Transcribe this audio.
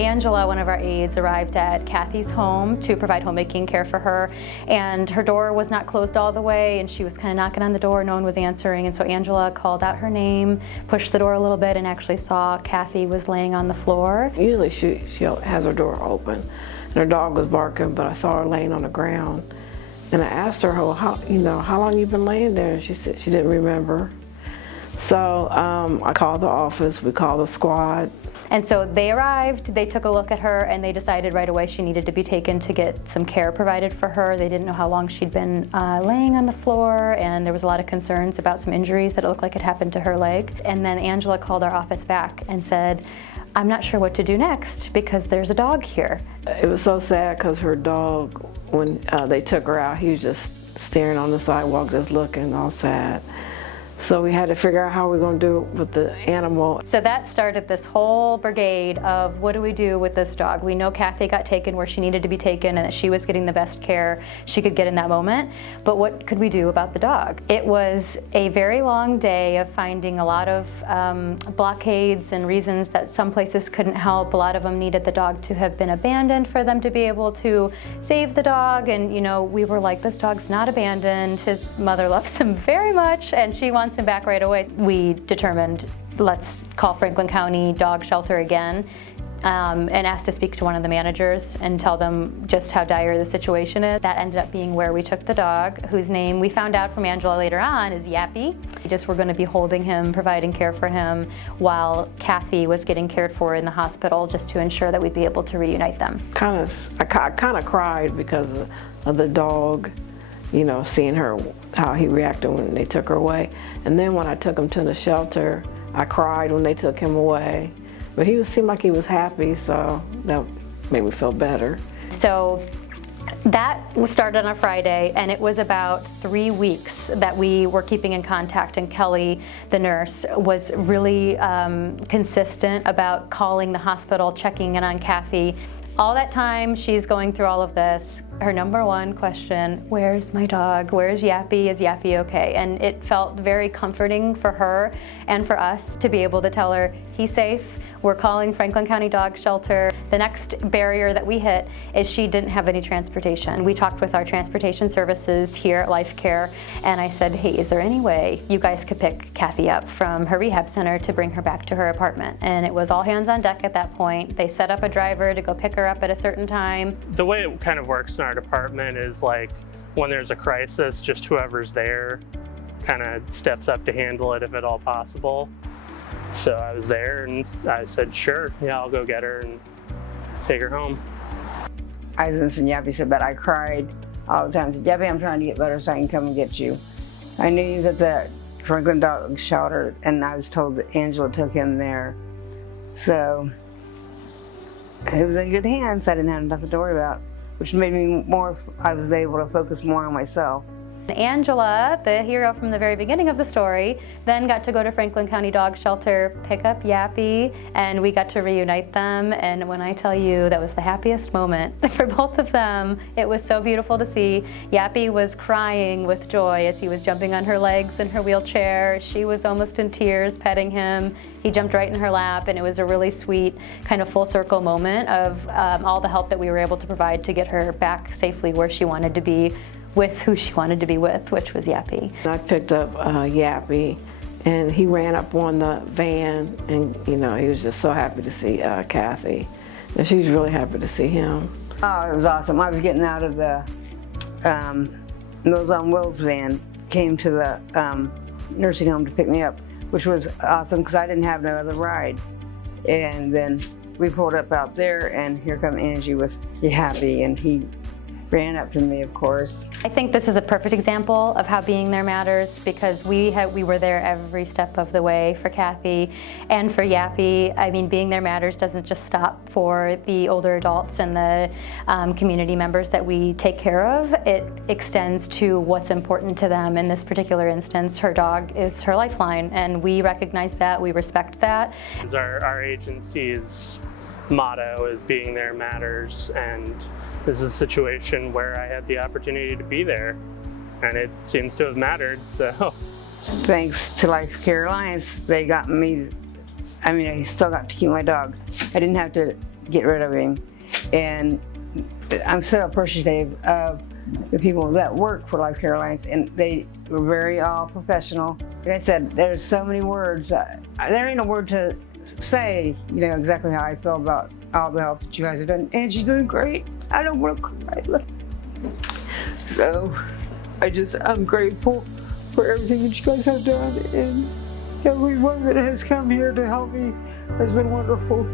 Angela, one of our aides, arrived at Kathie's home to provide homemaking care for her, and her door was not closed all the way, and she was kind of knocking on the door, no one was answering, and so Angela called out her name, pushed the door a little bit, and actually saw Kathie was laying on the floor. Usually she has her door open, and her dog was barking, but I saw her laying on the ground, and I asked her, "Oh, how long you been laying there?" And she said she didn't remember. So I called the office, we called the squad. And so they arrived, they took a look at her, and they decided right away she needed to be taken to get some care provided for her. They didn't know how long she'd been laying on the floor, and there was a lot of concerns about some injuries that it looked like had happened to her leg. And then Angela called our office back and said, "I'm not sure what to do next because there's a dog here." It was so sad because her dog, when they took her out, he was just staring on the sidewalk, just looking all sad. So we had to figure out how we were going to do it with the animal. So that started this whole brigade of what do we do with this dog? We know Kathie got taken where she needed to be taken and that she was getting the best care she could get in that moment, but what could we do about the dog? It was a very long day of finding a lot of blockades and reasons that some places couldn't help. A lot of them needed the dog to have been abandoned for them to be able to save the dog, and we were like, this dog's not abandoned. His mother loves him very much and she wants him back right away. We determined, let's call Franklin County Dog Shelter again, and asked to speak to one of the managers and tell them just how dire the situation is. That ended up being where we took the dog, whose name we found out from Angela later on is Yappy. We just were going to be holding him, providing care for him, while Kathie was getting cared for in the hospital, just to ensure that we'd be able to reunite them. I kind of cried because of the dog, seeing her, how he reacted when they took her away. And then when I took him to the shelter, I cried when they took him away. But he seemed like he was happy, so that made me feel better. So that started on a Friday, and it was about 3 weeks that we were keeping in contact, and Kelly, the nurse, was really consistent about calling the hospital, checking in on Kathie. All that time she's going through all of this, her number one question, where's my dog? Where's Yappy? Is Yappy okay? And it felt very comforting for her and for us to be able to tell her, he's safe. We're calling Franklin County Dog Shelter. The next barrier that we hit is she didn't have any transportation. We talked with our transportation services here at Life Care, and I said, hey, is there any way you guys could pick Kathie up from her rehab center to bring her back to her apartment? And it was all hands on deck at that point. They set up a driver to go pick her up at a certain time. The way it kind of works in our department is like when there's a crisis, just whoever's there kind of steps up to handle it if at all possible. So I was there and I said, sure, yeah, I'll go get her and take her home. I was listening to Yappy so bad I cried all the time. I said, Yappy, I'm trying to get better so I can come and get you. I knew he was at the Franklin Dog Shelter, and I was told that Angela took him there. So it was in good hands. I didn't have nothing to worry about, which made me I was able to focus more on myself. Angela, the hero from the very beginning of the story, then got to go to Franklin County Dog Shelter, pick up Yappy, and we got to reunite them. And when I tell you that was the happiest moment for both of them, it was so beautiful to see. Yappy was crying with joy as he was jumping on her legs in her wheelchair. She was almost in tears petting him. He jumped right in her lap, and it was a really sweet kind of full circle moment of all the help that we were able to provide to get her back safely where she wanted to be, with who she wanted to be with, which was Yappy. I picked up Yappy, and he ran up on the van, and he was just so happy to see Kathie, and she was really happy to see him. Oh, it was awesome. I was getting out of the Meals on Wheels van, came to the nursing home to pick me up, which was awesome because I didn't have no other ride. And then we pulled up out there, and here come Angie with Yappy, and he ran up to me, of course. I think this is a perfect example of how being there matters, because we were there every step of the way for Kathie and for Yappy. I mean, being there matters doesn't just stop for the older adults and the community members that we take care of. It extends to what's important to them. In this particular instance, her dog is her lifeline, and we recognize that, we respect that. Our agency's motto is being there matters, and this is a situation where I had the opportunity to be there, and it seems to have mattered, so. Thanks to Life Care Alliance, they got me, I still got to keep my dog. I didn't have to get rid of him. And I'm so appreciative of the people that work for Life Care Alliance, and they were very all professional. Like I said, there's so many words. There ain't a word to say, you know, exactly how I feel about all the help that you guys have done. And she's doing great. I don't want to cry. So I'm grateful for everything that you guys have done, and everyone that has come here to help me has been wonderful.